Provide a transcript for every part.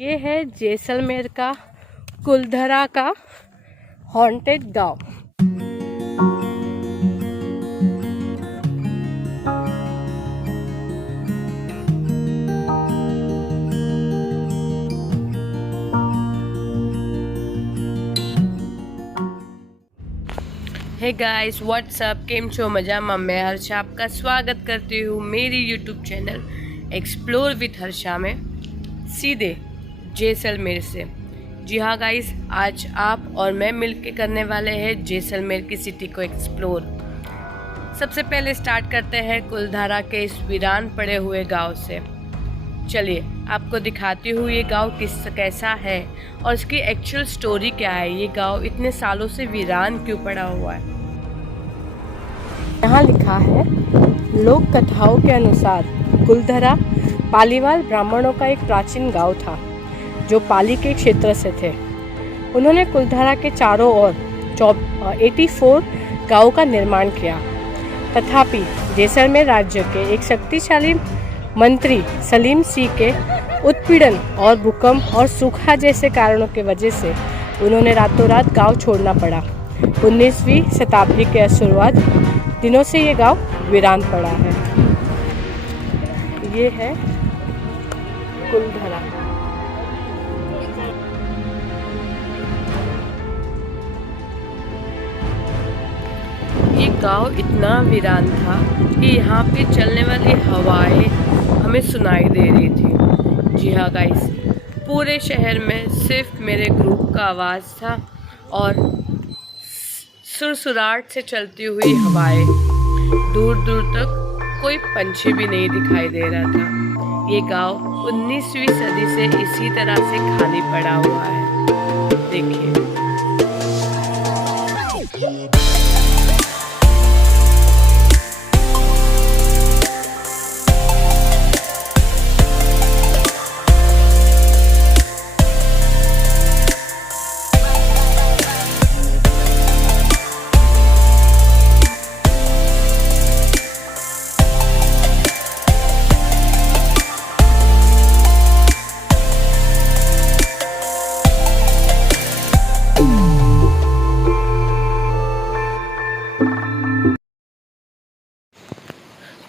ये है जैसलमेर का कुलधरा का हॉन्टेड गांव। हे गाइस व्हाट्सअप, केम छो मजामा। मैं हर्षा आपका स्वागत करती हूँ मेरी YouTube channel explore with Harsha में सीधे जैसलमेर से। जी हाँ गाइस, आज आप और मैं मिलके करने वाले हैं जैसलमेर की सिटी को एक्सप्लोर। सबसे पहले स्टार्ट करते हैं कुलधारा के इस वीरान पड़े हुए गांव से। चलिए आपको दिखाती हूँ ये गांव कैसा है और इसकी एक्चुअल स्टोरी क्या है। ये गांव इतने सालों से वीरान क्यों पड़ा हुआ है। यहाँ लिखा है, लोक कथाओं के अनुसार कुलधरा पालीवाल ब्राह्मणों का एक प्राचीन गांव था जो पाली के क्षेत्र से थे। उन्होंने कुलधरा के चारों ओर 84 गांवों का निर्माण किया। तथापि जैसलमेर राज्य के एक शक्तिशाली मंत्री सलीम सिंह के उत्पीड़न और भूकंप और सूखा जैसे कारणों की वजह से उन्होंने रातों रात गांव छोड़ना पड़ा। 19वीं शताब्दी के शुरुआत दिनों से ये गांव वीरान पड़ा है। ये है कुलधरा। ये गांव इतना वीरान था कि यहाँ पे चलने वाली हवाएं हमें सुनाई दे रही थी। जी हाँ गाइस, पूरे शहर में सिर्फ मेरे ग्रुप का आवाज़ था और सुरसुराहट से चलती हुई हवाएं। दूर दूर तक कोई पंछी भी नहीं दिखाई दे रहा था। ये गांव 19वीं सदी से इसी तरह से खाली पड़ा हुआ है। देखिए,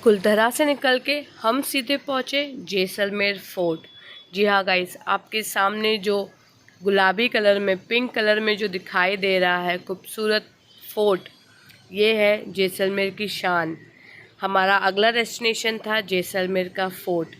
कुलधरा से निकल के हम सीधे पहुँचे जैसलमेर फोर्ट। जी हाँ गाइस, आपके सामने जो गुलाबी कलर में, पिंक कलर में जो दिखाई दे रहा है खूबसूरत फोर्ट, ये है जैसलमेर की शान। हमारा अगला डेस्टिनेशन था जैसलमेर का फोर्ट।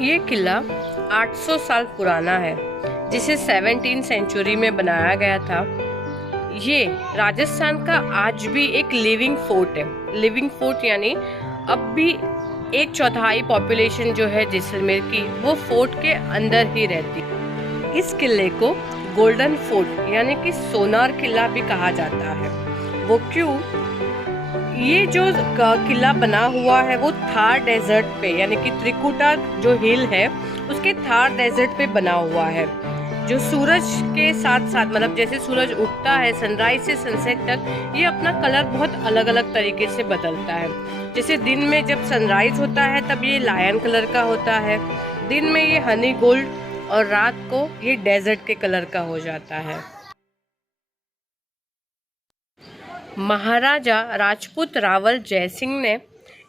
ये किला 800 साल पुराना है, जिसे 17वीं सेंचुरी में बनाया गया था। ये राजस्थान का आज भी एक लिविंग फोर्ट है। लिविंग फोर्ट यानी अब भी 1/4 पॉपुलेशन जो है जैसलमेर की, वो फोर्ट के अंदर ही रहती है। इस किले को गोल्डन फोर्ट यानी कि सोनार किला भी कहा जाता है। वो क्यों? ये जो किला बना हुआ है वो थार डेजर्ट पे यानी कि त्रिकुटा जो हिल है उसके थार डेजर्ट पे बना हुआ है। जो सूरज के साथ साथ, मतलब जैसे सूरज उगता है सनराइज से सनसेट तक, ये अपना कलर बहुत अलग अलग तरीके से बदलता है। जैसे दिन में जब सनराइज होता है तब ये लायन कलर का होता है, दिन में ये हनी गोल्ड और रात को ये डेजर्ट के कलर का हो जाता है। महाराजा राजपूत रावल जयसिंह ने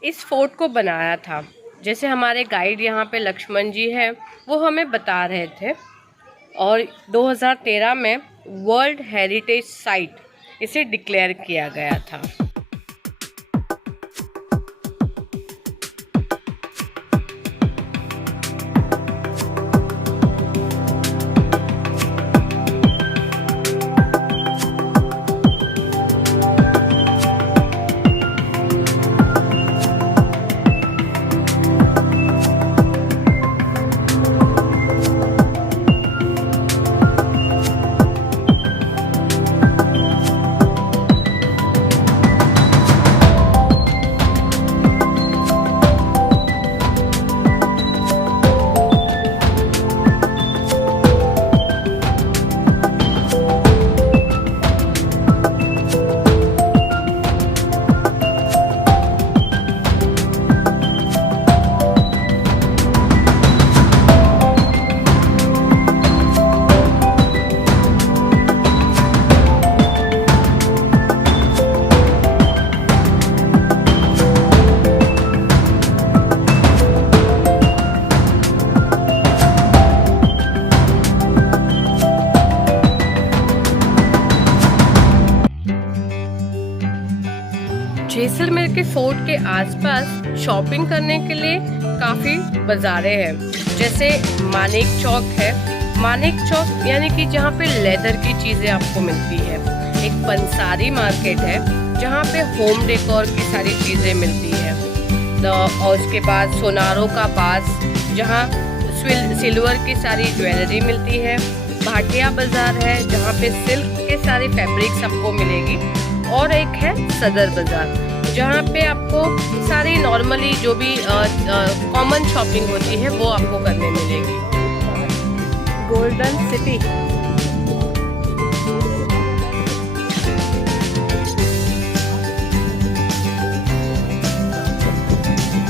इस फोर्ट को बनाया था। जैसे हमारे गाइड यहाँ पे लक्ष्मण जी हैं, वो हमें बता रहे थे। और 2013 में वर्ल्ड हेरिटेज साइट इसे डिक्लेयर किया गया था। जैसलमेर के फोर्ट के आसपास शॉपिंग करने के लिए काफ़ी बाज़ारें हैं, जैसे मानेक चौक है। मानेक चौक यानी कि जहाँ पे लेदर की चीज़ें आपको मिलती है। एक पंसारी मार्केट है जहाँ पे होम डेकोर की सारी चीज़ें मिलती है। और उसके बाद सोनारों का पास जहाँ सिल्वर की सारी ज्वेलरी मिलती है। भाटिया बाज़ार है जहाँ पे सिल्क के सारे फैब्रिक्स आपको मिलेगी। और एक है सदर बाज़ार जहाँ पे आपको सारी नॉर्मली जो भी कॉमन शॉपिंग होती है वो आपको करने मिलेगी। गोल्डन सिटी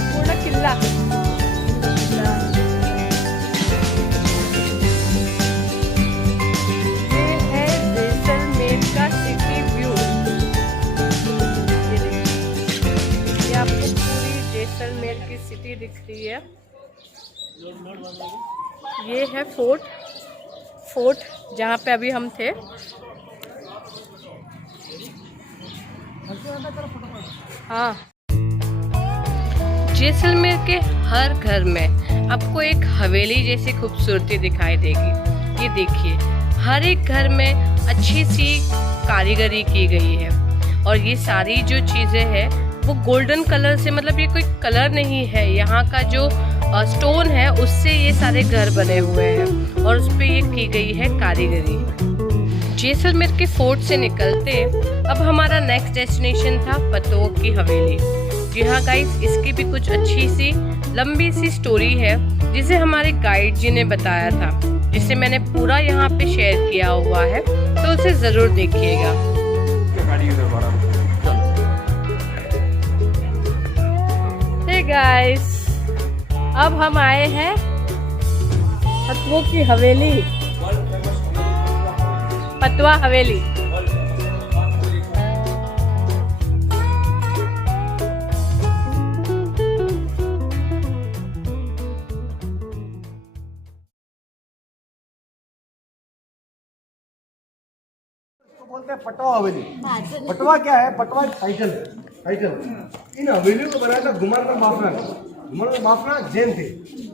पूर्ण किला। ये है जैसलमेर का सिटी व्यू। ये आपको पूरी जैसलमेर की सिटी दिख रही है। ये है फोर्ट जहाँ पे अभी हम थे। हाँ, जैसलमेर के हर घर में आपको एक हवेली जैसी खूबसूरती दिखाई देगी। ये देखिए, हर एक घर में अच्छी सी कारीगरी की गई है और ये सारी जो चीज़ें हैं वो गोल्डन कलर से, मतलब ये कोई कलर नहीं है, यहाँ का जो स्टोन है उससे ये सारे घर बने हुए हैं और उस पर ये की गई है कारीगरी। जैसलमेर के फोर्ट से निकलते अब हमारा नेक्स्ट डेस्टिनेशन था पतोग की हवेली। जी हाँ गाइस, इसकी भी कुछ अच्छी सी लंबी सी स्टोरी है जिसे हमारे गाइड जी ने बताया था, जिसे मैंने पूरा यहाँ पे शेयर किया हुआ है, तो उसे ज़रूर देखिएगा। हे गाइस, अब हम आए हैं पतवा की हवेली, पतवा हवेली। बोलते हैं पटवा हवेली। पटवा क्या है? पटवा टाइटल है, टाइटल। इन हवेलियों को बनाया था गुमानमल बाफना ने। गुमानमल बाफना जैन थे,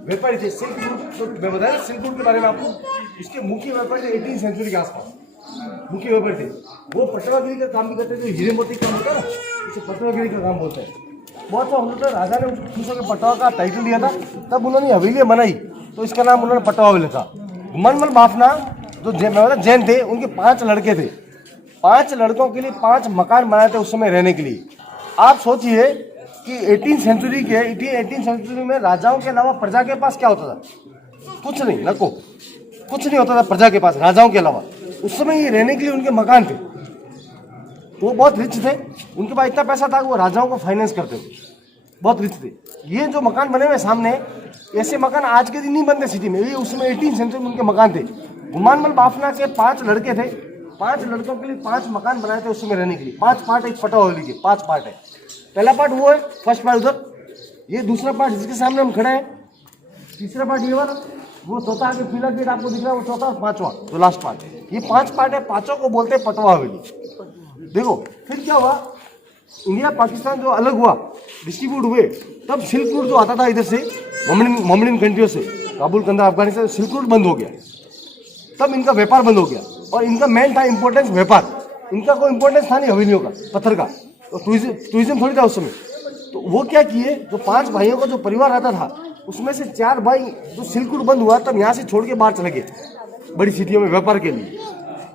व्यापारी थे। सिल्क रूट, तो मैं बताया सिल्क रूट के बारे में आपको, इसके मुख्य व्यापारी थे 18वीं सेंचुरी के आसपास, मुख्य व्यापारी थे। वो पटवागिरी का काम भी करते थे, हीरे मोती का होता है ना, इसे पटवागिरी का काम बोलते हैं। बहुत सा हम राजा ने खुश होकर पटवा का टाइटल दिया था, तब उन्होंने हवेलियाँ बनाई तो इसका नाम उन्होंने पटवा हवेली था। गुमानमल बाफना जो जैन थे, उनके 5 लड़के थे। 5 लड़कों के लिए 5 मकान बनाए थे उस समय रहने के लिए। आप सोचिए कि 18वीं सेंचुरी में राजाओं के अलावा प्रजा के पास क्या होता था? कुछ नहीं, नको कुछ नहीं होता था प्रजा के पास, राजाओं के अलावा। उस समय ये रहने के लिए उनके मकान थे। वो बहुत रिच थे, उनके पास इतना पैसा था कि वो राजाओं को फाइनेंस करते थे, बहुत रिच थे। ये जो मकान बने हुए सामने, ऐसे मकान आज के दिन नहीं बनते सिटी में, ये उस समय 18वीं सेंचुरी में उनके मकान थे। गुमानमल बाफना के 5 लड़के थे, 5 लड़कों के लिए 5 मकान बनाए थे उस समय रहने के लिए। 5 पार्ट एक पटवा हवेली के 5 पार्ट है। पहला पार्ट वो है, फर्स्ट पार्ट उधर, ये दूसरा पार्ट जिसके सामने हम खड़े हैं, तीसरा पार्ट ये वाला, वो चौथा आगे पीला गेट आपको दिख रहा है, वो चौथा, 5वां जो लास्ट पार्ट है। ये 5 पार्ट है, 5ों को बोलते हैं पटवा हवेली। देखो फिर क्या हुआ, इंडिया पाकिस्तान जो अलग हुआ, डिस्ट्रीब्यूट हुए, तब सिल्क रूट जो आता था इधर से मोमडन कंट्रियों से, काबुल, कंधा, अफगानिस्तान, सिल्क रूट बंद हो गया। तब इनका व्यापार बंद हो गया और इनका मेन था इंपॉर्टेंस व्यापार। इनका कोई इंपॉर्टेंस था नहीं हवेलियों का, पत्थर का, तो टूरिज्म थोड़ी था उस समय। तो वो क्या किए, जो 5 भाइयों का जो परिवार रहता था, उसमें से 4 भाई जो सिल्क रूट बंद हुआ तब यहाँ से छोड़ के बाहर चले गए बड़ी सिटियों में व्यापार के लिए।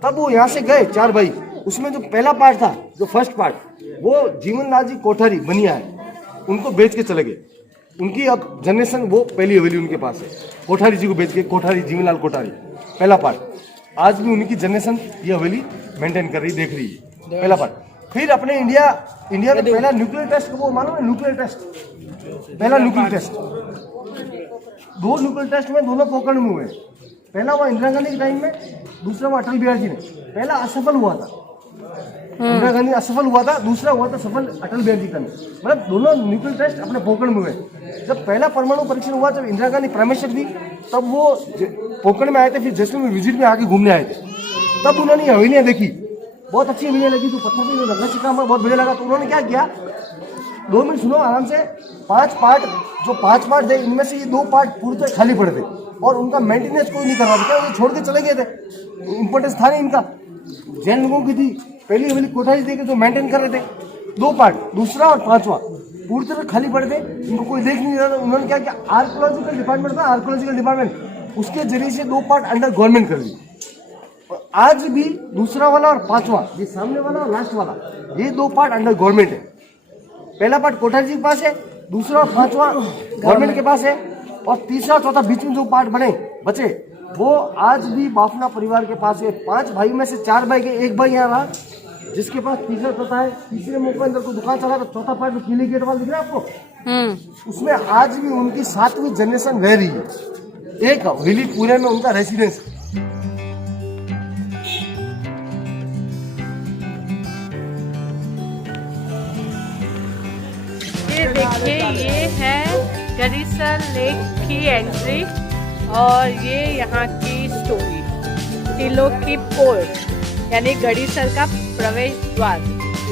तब वो यहाँ से गए 4 भाई। उसमें जो पहला पार्ट था, जो फर्स्ट पार्ट, वो जीवनलाल जी कोठारी बनिया है, उनको बेच के चले गए। उनकी अब जनरेशन, वो पहली हवेली उनके पास है, कोठारी जी को बेच के, कोठारी जीवनलाल कोठारी, पहला पार्ट। आज भी उनकी जनरेशन ये हवेली मेंटेन कर रही, देख रही है, पहला पार्ट। फिर अपने इंडिया में पहला न्यूक्लियर टेस्ट, वो मालूम है न्यूक्लियर टेस्ट, पहला न्यूक्लियर टेस्ट, 2 न्यूक्लियर टेस्ट में दोनों पोखरण में हुए। पहला हुआ इंदिरा गांधी के टाइम में, दूसरा हुआ अटल बिहारी जी ने। पहला असफल हुआ था, इंदिरा गांधी असफल हुआ था, दूसरा हुआ था सफल अटल बिहारी जी का। मतलब दोनों न्यूक्लियर टेस्ट अपने पोखरण में हुए। जब पहला परमाणु परीक्षण हुआ, जब इंदिरा गांधी प्राइम मिनिस्टर थी, तब वो पोखरण में आए थे, फिर जैसलमेर विजिट में आके घूमने आए थे। तब उन्होंने हवेलियाँ देखी, बहुत अच्छी हवेलियाँ लगी, तो पत्थर भी लगा, काम बहुत बढ़िया लगा। तो उन्होंने क्या किया, 2 मिनट सुनो आराम से। 5 पार्ट, जो 5 पार्ट थे इनमें से ये 2 पार्ट पूरी तरह खाली पड़े थे और उनका मेंटेनेंस कोई नहीं करवा था। क्या वो छोड़ के चले गए थे? इंपॉर्टेंस था नहीं इनका। जैन लोगों की थी पहली हवेली कोठारी देके जो मेंटेन कर रहे थे। 2 पार्ट, दूसरा और 5वां पूरी तरह खाली पड़े थे, इनको कोई देख नहीं रहा था। उन्होंने क्या किया, आर्कोलॉजिकल डिपार्टमेंट था, आर्कोलॉजिकल डिपार्टमेंट, उसके जरिए से 2 पार्ट अंडर गवर्नमेंट कर दी। और आज भी दूसरा वाला और 5वां, ये सामने वाला और लास्ट वाला, ये 2 पार्ट अंडर गवर्नमेंट है। पहला पार्ट कोठारी जी के पास है, दूसरा और 5वां गवर्नमेंट के पास है, और तीसरा चौथा बीच में जो पार्ट बचे वो आज भी बाफना परिवार के पास है। 5 भाई में से 4 भाई के 1 भाई यहाँ रहा जिसके पास तीसरा चौथा है। तीसरे मुंह के अंदर को दुकान चला तो चौथा पार्ट में पीले गेट वाला दिख रहा है आपको, उसमें आज भी उनकी 7वीं जनरेशन रह रही है। एक हवेली पूरे में उनका रेसिडेंस है। ये देखिए, ये है गरीसर लेक की एंट्री और ये यहाँ की स्टोरी। टीलों की पोर्ट यानी गड़ीसर का प्रवेश द्वार।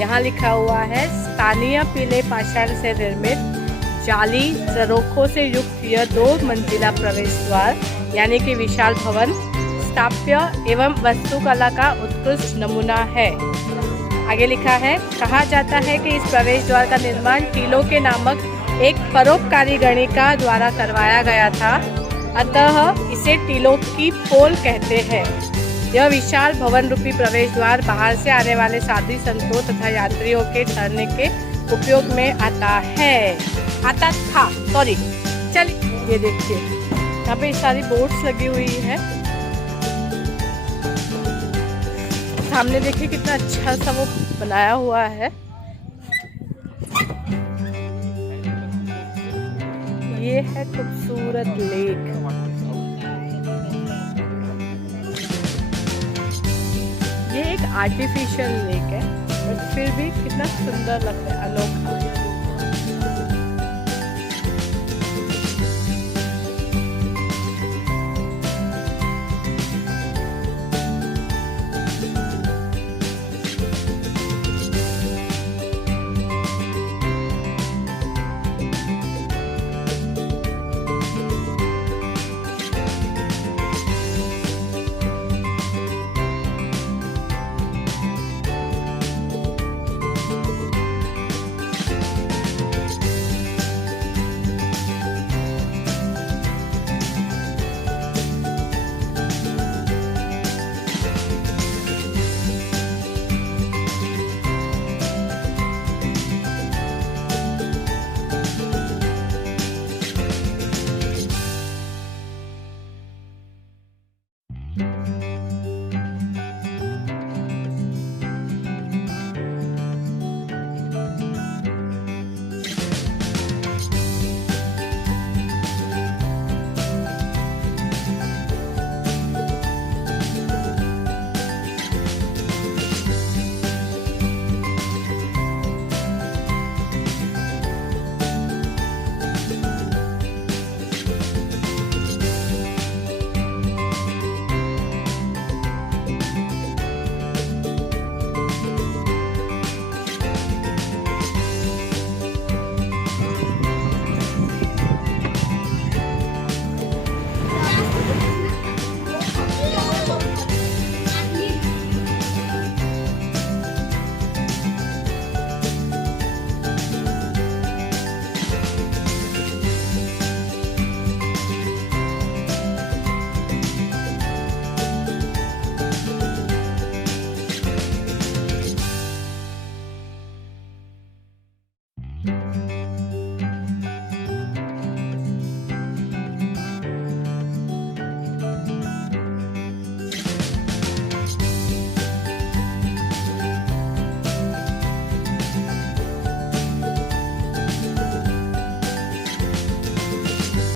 यहाँ लिखा हुआ है स्थानीय पीले पाषाण से निर्मित जाली जरोखों से युक्त यह 2 मंजिला प्रवेश द्वार यानी कि विशाल भवन स्थापत्य एवं वास्तुकला का उत्कृष्ट नमूना है। आगे लिखा है, कहा जाता है कि इस प्रवेश द्वार का निर्माण टीलों के नामक एक परोपकारी गणिका द्वारा करवाया गया था, अतः इसे टीलों की पोल कहते हैं। यह विशाल भवन रूपी प्रवेश द्वार बाहर से आने वाले साधु संतों तथा यात्रियों के ठहरने के उपयोग में आता था। चलिए ये देखिए, यहाँ पे सारी बोर्ड्स लगी हुई है। सामने देखिए कितना अच्छा सा वो बनाया हुआ है। ये है खूबसूरत लेक। ये एक आर्टिफिशियल लेक है बट फिर भी कितना सुंदर लग रहा है, अनोखा।